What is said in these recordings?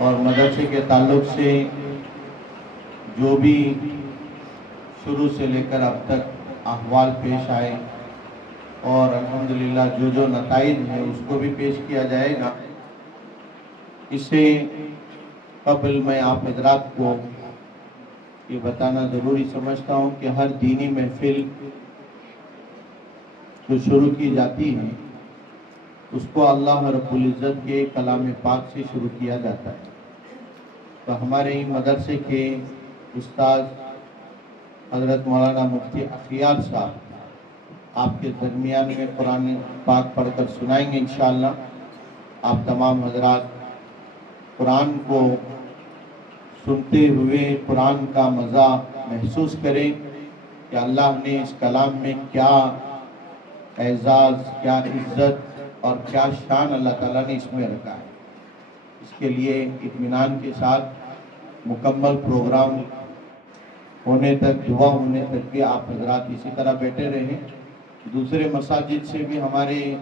और मदरसे के ताल्लुक़ से जो भी शुरू से लेकर अब तक अहवाल पेश आए और अल्हम्दुलिल्लाह जो नताइज हैं उसको भी पेश किया जाएगा। इससे कबल मैं आप हज़रात को ये बताना ज़रूरी समझता हूँ कि हर दीनी महफिल जो शुरू की जाती है उसको अल्लाह रब्बुल इज़्ज़त के कलाम पाक से शुरू किया जाता है। तो हमारे ही मदरसे के उस्ताद हज़रत मौलाना मुफ्ती अखियार साहब आपके दरमियान में कुरान पाक पढ़कर सुनाएंगे इंशाअल्लाह। आप तमाम हज़रात कुरान को सुनते हुए कुरान का मज़ा महसूस करें कि अल्लाह ने इस कलाम में क्या एजाज़, क्या इज़्ज़त और क्या शान अल्लाह ताला ने इसमें रखा है। इसके लिए इत्मीनान के साथ मुकम्मल प्रोग्राम होने तक, दुआ होने तक भी आप हज़रात इसी तरह बैठे रहें। दूसरे मसाजिद से भी हमारे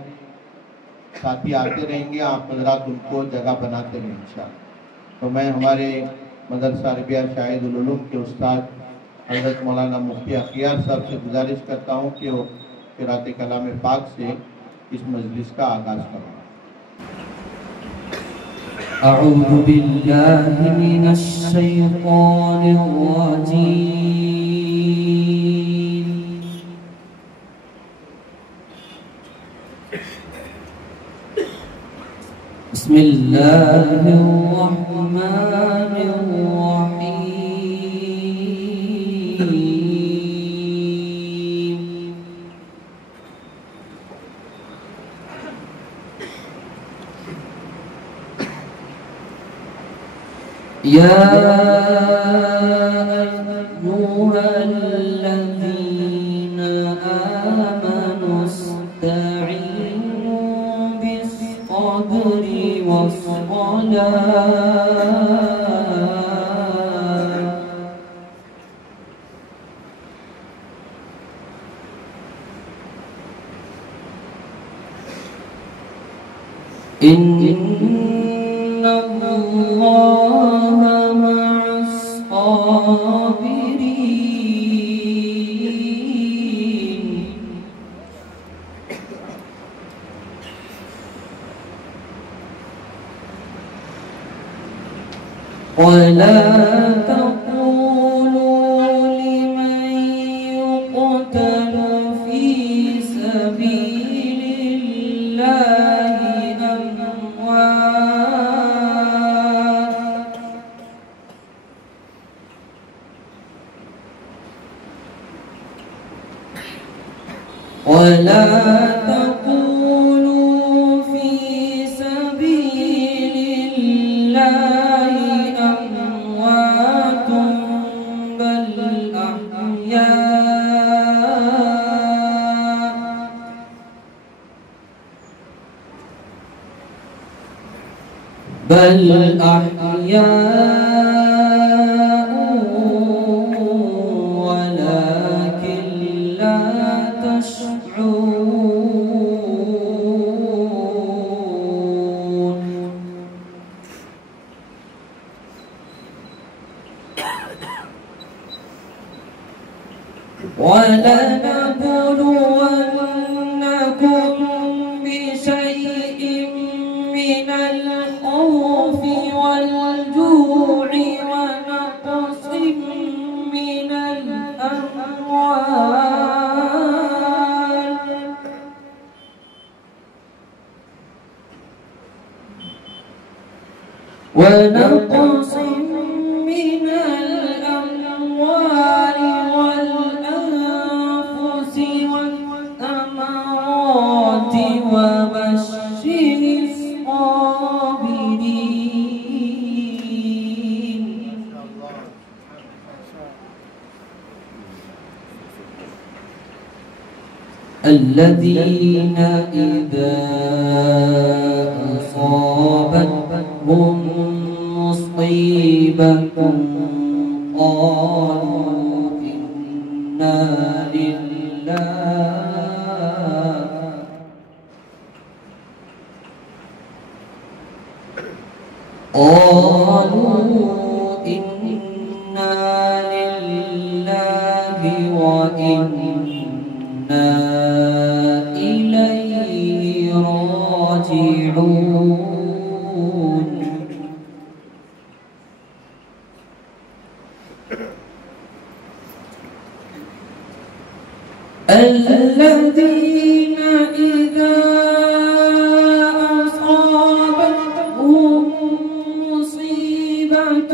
साथी आते रहेंगे, आप हज़रात उनको जगह बनाते रहें इंशाअल्लाह। तो मैं हमारे मदरसा अरबिया शाहिदुल उलूम के उस्ताद हज़रत मौलाना मुफ्ती अखियार साहब से गुजारिश करता हूँ कि वो क़िरात कलाम पाक से इस मजलिस का आगाज़ करें। अऊज़ु बिल्लाहि मिनश शैतानिर रजीम। बिस्मिल्लाहिर रहमानिर रहीम। या अय्युहल्लज़ीना आमनू इस्तईनु बिस्सब्रि वस्सलाह इन्नल्लाहा मअस-साबिरीन। वला तक़ूलू लिमन युक़तलु फ़ी सबीलिल्लाहि अमवात वला तक़ूलू फ़ी सबीलिल्लाहि अमवातुन बल अहयाउ वलाकिन ला तशऊरून। वलनबलुवन्नकुम बिशैइन मिनल खौफि वल-जू'i वनक़सिम मिनल अमवाल ونقص من الأموال والأنفس والثمرات وبشر الصابرين الذين إذا أصابتهم مصيبة قالوا إنا لله قالوا إنا لله وإنا إليه راجعون الذين إذا أصابتهم مصيبة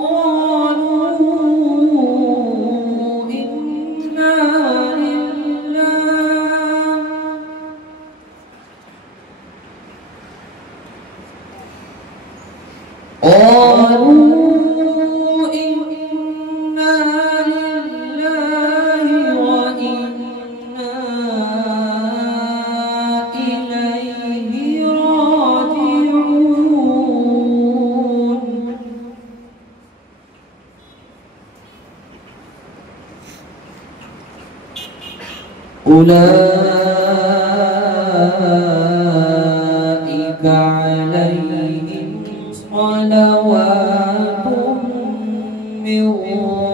قالوا إنا لله أولئك عليهم صلوات من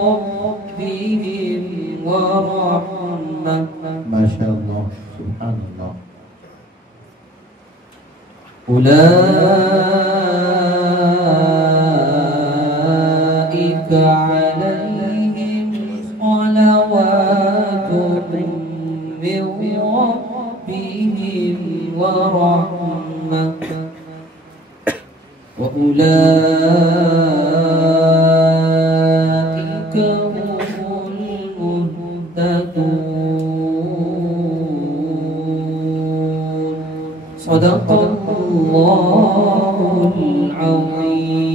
ربهم ورحمة ما شاء الله سبحان الله. أولئك عليهم صلوات من ربهم ورحمة وأولئك هم المهتدون. صدق الله العظيم.